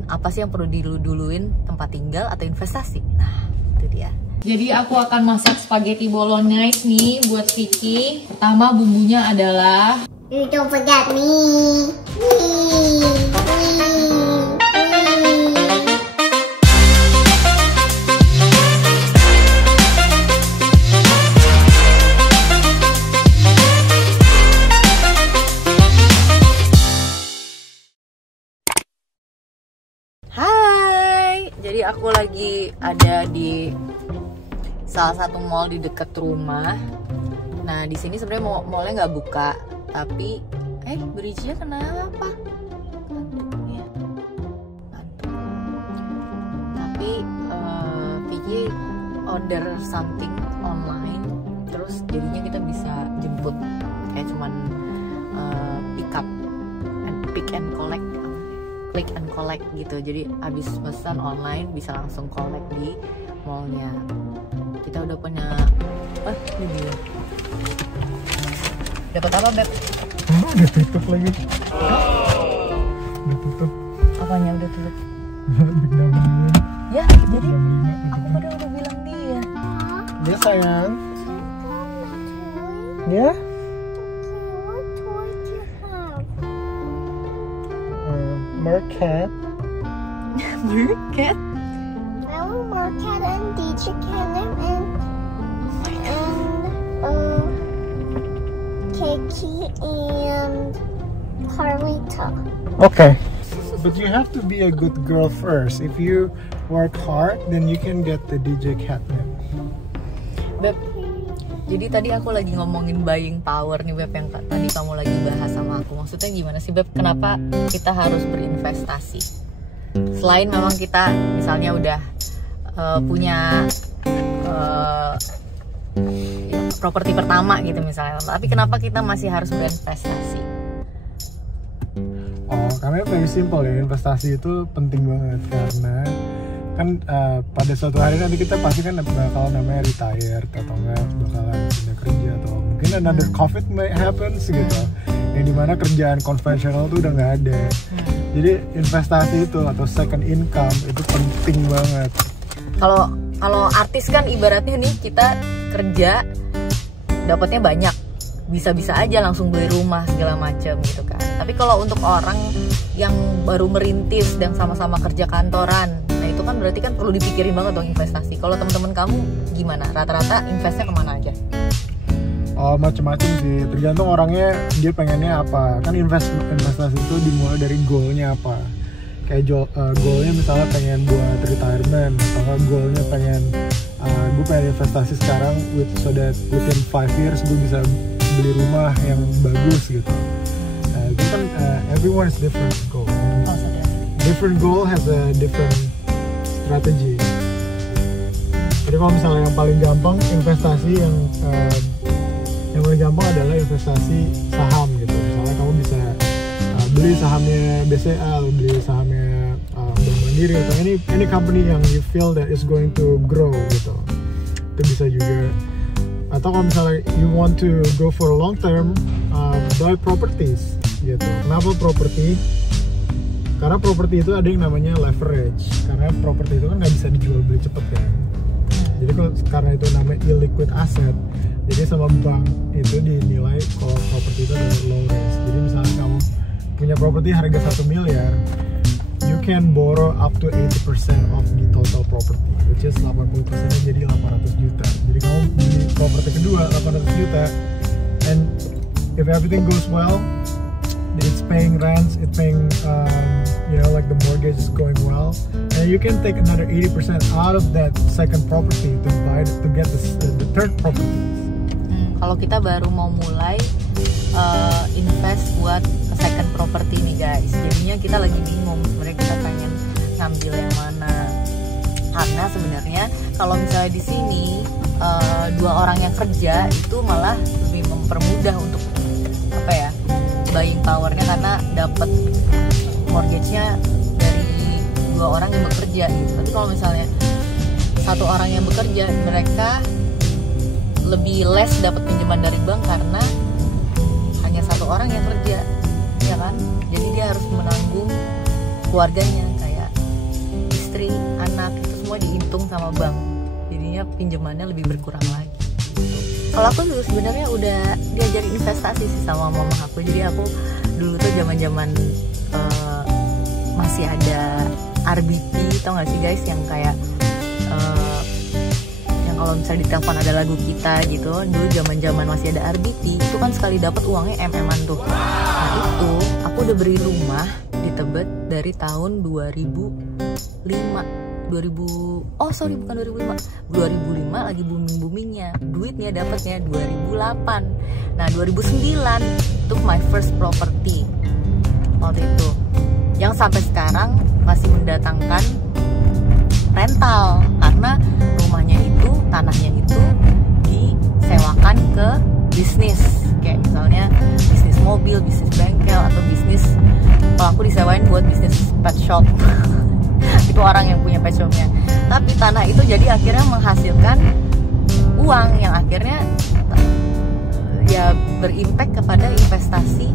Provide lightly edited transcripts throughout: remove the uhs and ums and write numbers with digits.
Apa sih yang perlu dulu-duluin, tempat tinggal atau investasi? Nah, itu dia. Jadi aku akan masak spaghetti bolognese nih buat Vicky. Pertama bumbunya adalah Don't forget me. Hai, jadi aku lagi ada di salah satu mall di dekat rumah. Nah, di sini sebenarnya mallnya nggak buka, tapi Bridge-nya kenapa? Ngantuk ya, ngantuk. Tapi Vicky order something online, terus jadinya kita bisa jemput, kayak cuman pick and collect. Click and collect gitu, jadi abis pesan online bisa langsung collect di mallnya. Kita udah punya, ini dia. Dapat apa, Beb? Udah tutup lagi. Udah tutup. Apanya udah tutup? Big W. Ya, jadi aku padahal udah bilang dia. Ya sayang. Ya? What toy do you have? Mercat. Mercat? I want Mercat and DJ Kenneth and Kiki and Carlita. Okay. But you have to be a good girl first. If you work hard, then you can get the DJ catnip. Beb, jadi tadi aku lagi ngomongin buying power nih, Beb, yang tadi kamu lagi bahas sama aku. Maksudnya gimana sih, Beb? Kenapa kita harus berinvestasi? Selain memang kita misalnya udah punya properti pertama gitu misalnya, tapi kenapa kita masih harus berinvestasi? Oh, karena very simple ya, investasi itu penting banget karena kan pada suatu hari nanti kita pasti kan bakal namanya retire atau enggak bakalan pindah kerja atau mungkin another COVID may happens gitu, yang dimana kerjaan konvensional tuh udah nggak ada. Jadi investasi itu atau second income itu penting banget. Kalau artis kan ibaratnya nih, kita kerja dapatnya banyak, bisa-bisa aja langsung beli rumah segala macam gitu kan. Tapi kalau untuk orang yang baru merintis dan sama-sama kerja kantoran, nah itu kan berarti kan perlu dipikirin banget dong investasi. Kalau teman-teman kamu gimana? Rata-rata investnya kemana aja? Oh, macam-macam sih, tergantung orangnya dia pengennya apa. Kan investasi itu dimulai dari goalnya apa. Kayak goalnya misalnya pengen buat retirement, atau goalnya pengen gue pengen investasi sekarang so that within 5 years gue bisa beli rumah yang bagus gitu. Nah, itu kan everyone is different goal. Different goal has a different strategy. Jadi kalau misalnya yang paling gampang investasi yang paling gampang adalah investasi saham gitu. Misalnya kamu bisa beli sahamnya BCA, beli sahamnya Bank Mandiri atau any company yang you feel that is going to grow gitu. Itu bisa juga. Atau kalau misalnya you want to go for a long term, buy properties gitu. Kenapa property? Karena property itu ada yang namanya leverage. Karena property itu kan nggak bisa dijual beli cepet kan. Jadi karena itu namanya illiquid asset. Jadi sama bank itu dinilai kalau property itu adalah low risk. Jadi misalnya kamu punya properti harga 1 miliar, you can borrow up to 80% of the total property, which is 80% jadi 800 juta. Jadi kamu beli properti kedua 800 juta, and if everything goes well, it's paying rents, it's paying like the mortgage is going well, and you can take another 80% out of that second property to get the third property. Kalau kita baru mau mulai invest buat second property nih guys, jadinya kita lagi bingung sebenarnya kita pengen ngambil yang mana. Karena sebenarnya kalau misalnya di sini 2 orang yang kerja itu malah lebih mempermudah untuk buying powernya, karena dapat mortgage-nya dari 2 orang yang bekerja gitu. Tapi kalau misalnya 1 orang yang bekerja, mereka lebih less dapat pinjaman dari bank karena hanya 1 orang yang kerja, ya kan? Jadi dia harus menanggung keluarganya, kayak istri, anak itu semua dihitung sama bank. Jadinya pinjamannya lebih berkurang lagi. Kalau aku juga sebenarnya udah diajarin investasi sih sama mama aku. Jadi aku dulu tuh zaman-zaman masih ada RBT, tau gak sih guys, yang kayak yang kalau misalnya di telepon ada lagu kita gitu. Dulu zaman-zaman masih ada RBT, itu kan sekali dapat uangnya MM-an tuh. Nah itu aku udah beli rumah di Tebet dari tahun 2005. 2005 lagi boomingnya, duitnya dapatnya 2008. Nah 2009 itu my first property waktu itu, yang sampai sekarang masih mendatangkan rental karena rumahnya itu, tanahnya itu disewakan ke bisnis, kayak misalnya bisnis mobil, bisnis bengkel, atau bisnis, kalau aku disewain buat bisnis pet shop. Itu orang yang punya pet shopnya. Tapi tanah itu jadi akhirnya menghasilkan uang yang akhirnya ya berimpact kepada investasi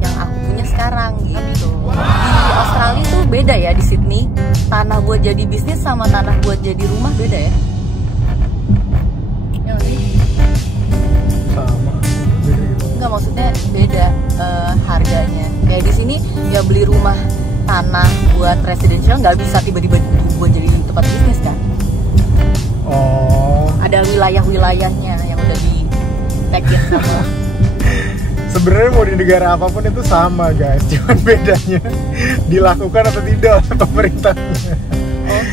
yang aku punya sekarang gitu. Di Australia tuh beda ya, di Sydney tanah buat jadi bisnis sama tanah buat jadi rumah beda ya. Ya sih? Sama. Enggak, maksudnya beda harganya. Kayak di sini ya beli rumah tanah buat residential nggak bisa tiba-tiba buat jadi tempat bisnis kan. Oh. Ada wilayah-wilayahnya yang udah di tag-in sama. Sebenarnya mau di negara apapun itu sama guys, cuman bedanya dilakukan atau tidak oleh pemerintahnya. Oh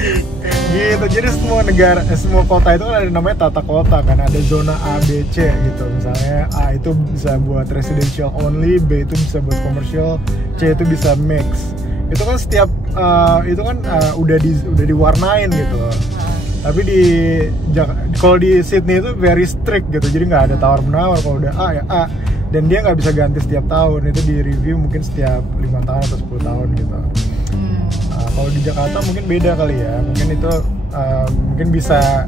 Gitu. Jadi semua kota itu kan ada namanya tata kota kan, ada zona A, B, C gitu. Misalnya A itu bisa buat residential only, B itu bisa buat commercial, C itu bisa mix. Itu kan setiap udah diwarnain gitu. Tapi kalau di Sydney itu very strict gitu, jadi nggak ada tawar menawar. Kalau udah A ya A, dan dia nggak bisa ganti setiap tahun, itu di review mungkin setiap 5 tahun atau 10 tahun gitu. Kalau di Jakarta mungkin beda kali ya, mungkin itu mungkin bisa,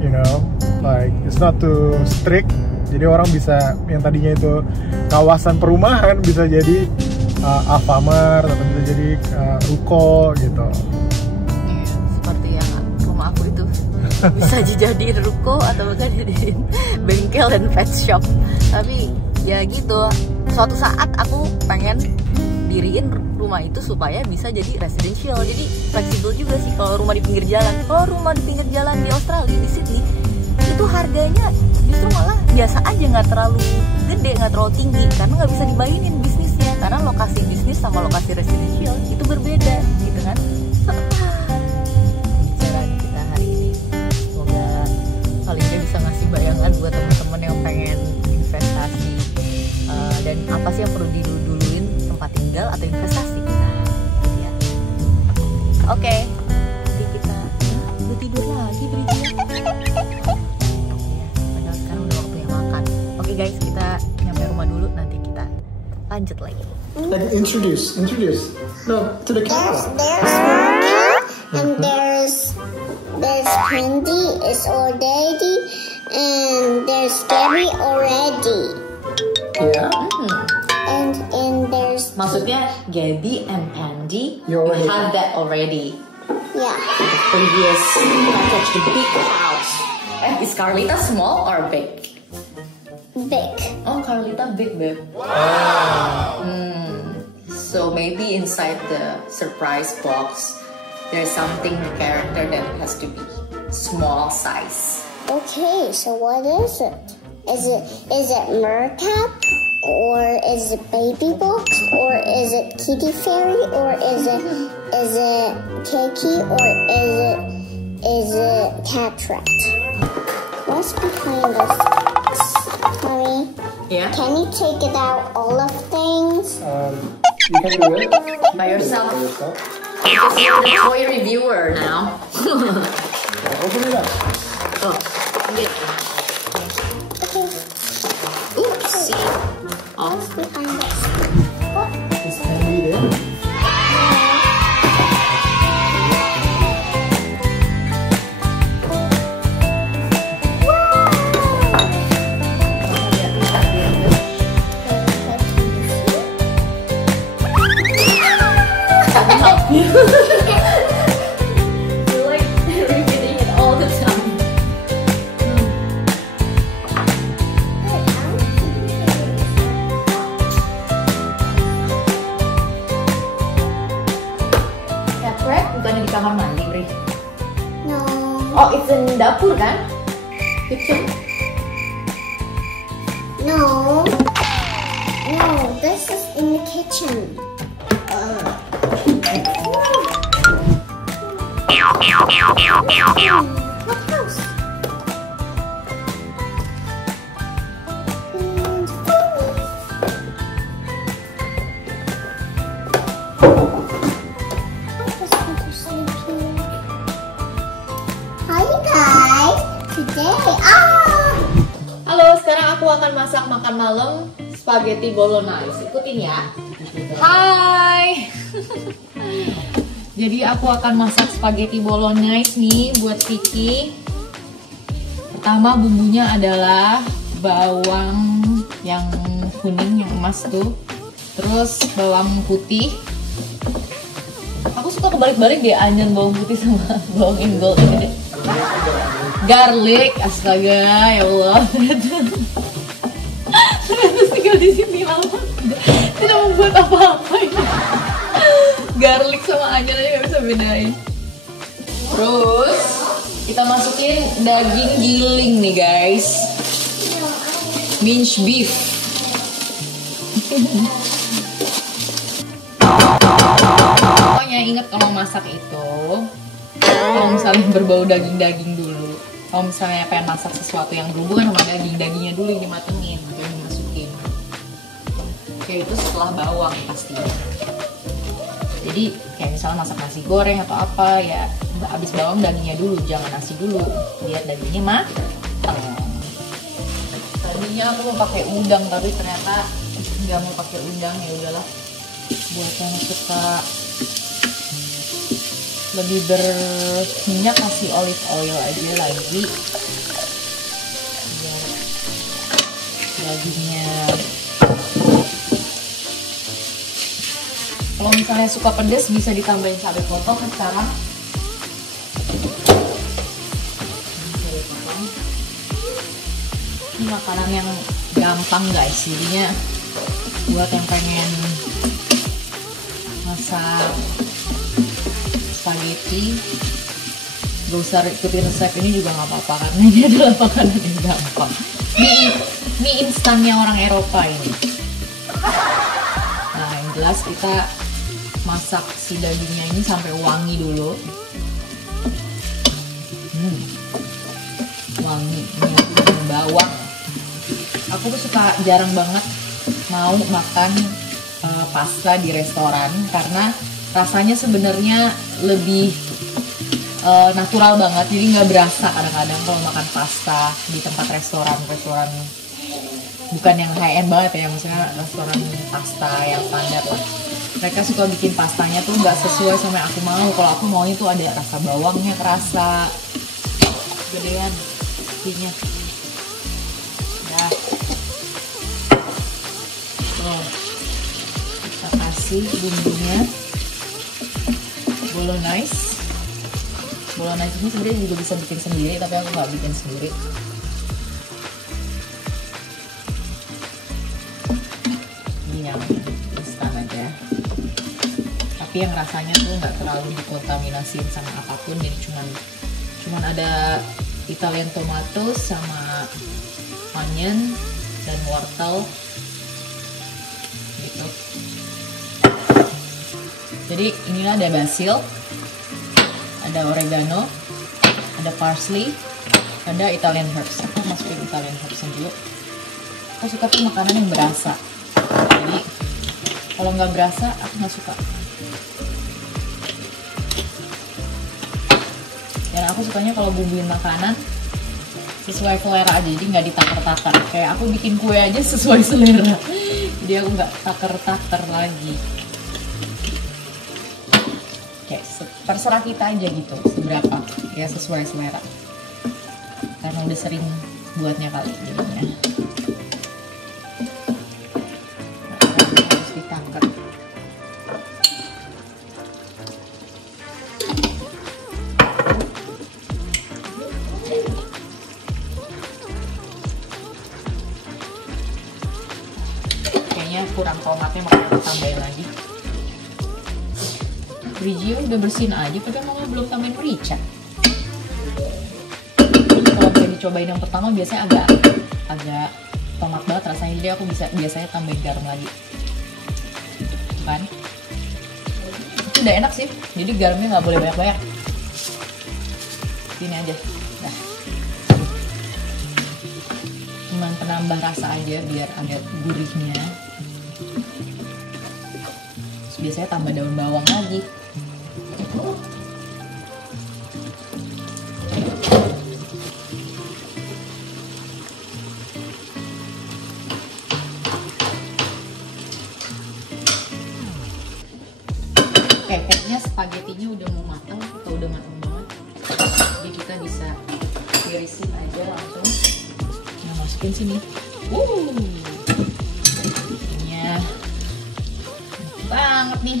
you know, like it's not too strict. Jadi orang bisa yang tadinya itu kawasan perumahan bisa jadi Alfamart atau bisa jadi ruko gitu. Seperti yang rumah aku itu bisa dijadiin ruko atau bahkan jadiin bengkel dan pet shop. Tapi ya gitu, suatu saat aku pengen diriin rumah itu supaya bisa jadi residential. Jadi fleksibel juga sih kalau rumah di pinggir jalan. Kalau rumah di pinggir jalan di Australia, di Sydney, itu harganya justru malah biasa aja, nggak terlalu gede, nggak terlalu tinggi, karena nggak bisa dibayinin bisnisnya, karena lokasi bisnis sama lokasi residential itu berbeda gitu kan. Bicara kita hari ini, semoga kali ini bisa ngasih bayangan buat teman-teman yang pengen investasi, dan apa sih yang perlu diduluin, tempat tinggal atau investasi kita gitu ya. Oke, nanti kita udah tidur lagi Bridget. Padahal sekarang udah waktunya makan. Oke guys, kita nyampe rumah dulu, nanti kita lanjut lagi. Introduce. No, to the camera. There's Mark and there's Candy is already, and there's Gabby already. Yeah. And there's Maksudnya Gabby and Andy, You already have that already. yeah. The previous package, the big house. Is Carlita small or big? Big. Oh, Carlita big, babe. So maybe inside the surprise box, there's something character that has to be small size. Okay, so what is it? Is it Mercat, or is it Baby Box, or is it Kitty Fairy, or is it Cakey, or is it Cat Rat? What's behind this? Honey, Yeah, can you take it out all of things? You can do it by yourself. by yourself. Because you're a toy reviewer now. Open it up. Oh, yeah. Okay. Oopsie. Oh, What's behind this? What? Is Candy there? Fred bukannya di kamar mandi, Bri? No. Oh, it's in dapur kan? Kitchen. No. No, this is in the kitchen. What house? Hi guys, today Halo, sekarang aku akan masak makan malam spaghetti bolognese. Ikutin ya. Hai. Jadi aku akan masak spaghetti bolognese nih buat Vicky. Pertama bumbunya adalah bawang yang kuning, yang emas tuh. Terus bawang putih. Aku suka kebalik-balik deh, onion, bawang putih sama bawang inggol ini deh. Garlic, astaga, ya Allah. Terus tinggal di sini lama, tidak membuat apa-apa ini. Garlic sama onion aja gak bisa bedain. Terus kita masukin daging giling nih guys, minced beef. Pokoknya ingat kalau masak itu, kalau misalnya berbau daging-daging dulu. Kalau misalnya pengen masak sesuatu yang berhubungan sama daging-dagingnya dulu yang dimatengin, yang dimasukin. Kayak itu setelah bawang pasti. Jadi kayak misalnya masak nasi goreng atau apa ya, habis bawang dagingnya dulu, jangan nasi dulu. Biar dagingnya mateng. Tadinya aku mau pakai udang tapi ternyata nggak mau pakai udang, ya udahlah. Buat yang suka lebih berminyak kasih olive oil aja lagi biar dagingnya. Kalau misalnya suka pedas bisa ditambahin cabai potong sekarang. Ini makanan yang gampang guys, jadinya buat yang pengen masak spaghetti gak usah ikutin resep ini juga nggak apa-apa, karena ini adalah makanan yang gampang. Mie instannya orang Eropa ini. Nah yang jelas kita masak si dagingnya ini sampai wangi dulu. Wangi ini bawang. Aku tuh suka jarang banget mau makan pasta di restoran karena rasanya sebenarnya lebih natural banget, jadi nggak berasa kadang-kadang kalau makan pasta di tempat restoran bukan yang high end banget ya, misalnya restoran pasta yang standar lah. Mereka suka bikin pastanya tuh nggak sesuai sama yang aku mau. Kalau aku maunya tuh ada rasa bawangnya kerasa, gedean pinya. Nah, tuh kita kasih bumbunya. Bolognese ini sebenarnya juga bisa bikin sendiri, tapi aku nggak bikin sendiri. Ini yang instan aja, tapi yang rasanya tuh nggak terlalu dikontaminasiin sama apapun. Jadi cuman ada Italian tomato sama onion dan wortel gitu. Jadi ini ada basil, ada oregano, ada parsley, ada Italian herbs. Aku masukin Italian herbs dulu. Aku suka tuh makanan yang berasa. Jadi kalau nggak berasa aku nggak suka. Dan aku sukanya kalau bumbuin makanan sesuai selera aja, jadi nggak ditakar-takar. Kayak aku bikin kue aja sesuai selera. Jadi aku nggak takar-takar lagi. Terserah kita aja gitu seberapa ya, sesuai selera, karena udah sering buatnya kali jadinya. Harus ditakar. Kayaknya kurang tomatnya, makanya aku tambahin lagi. Biji udah bersihin aja, padahal mama belum tambahin merica. Kalau saya dicobain yang pertama biasanya agak tomat banget rasanya, jadi aku biasanya tambahin garam lagi. Kan? Itu udah enak sih, jadi garamnya nggak boleh banyak-banyak. Ini aja, nah. Cuman penambah rasa aja biar ada gurihnya. Terus biasanya tambah daun bawang lagi. Oke, kayaknya spaghettinya udah mau matang atau udah matang banget. Jadi kita bisa tirisin aja langsung. Nah, masukin sini. Ini banget nih.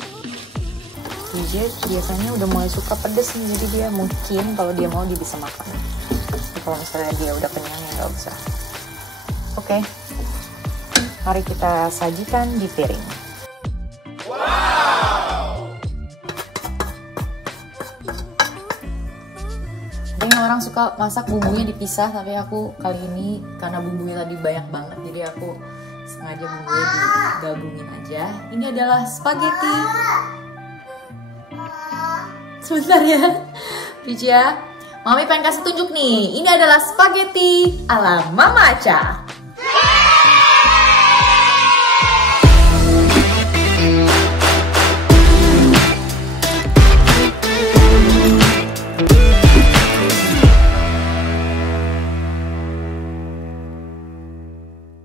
Biji biasanya udah mulai suka pedes nih, jadi dia mungkin kalau dia mau dia bisa makan. Tapi kalau misalnya dia udah kenyang ya nggak usah. Oke, mari kita sajikan di piring. Banyak orang suka masak bumbunya dipisah, tapi aku kali ini karena bumbunya tadi banyak banget, jadi aku sengaja bumbunya digabungin aja. Ini adalah spaghetti. Sebentar ya, Biji ya. Mami pengen kasih tunjuk nih. Ini adalah spaghetti ala Mama Aca.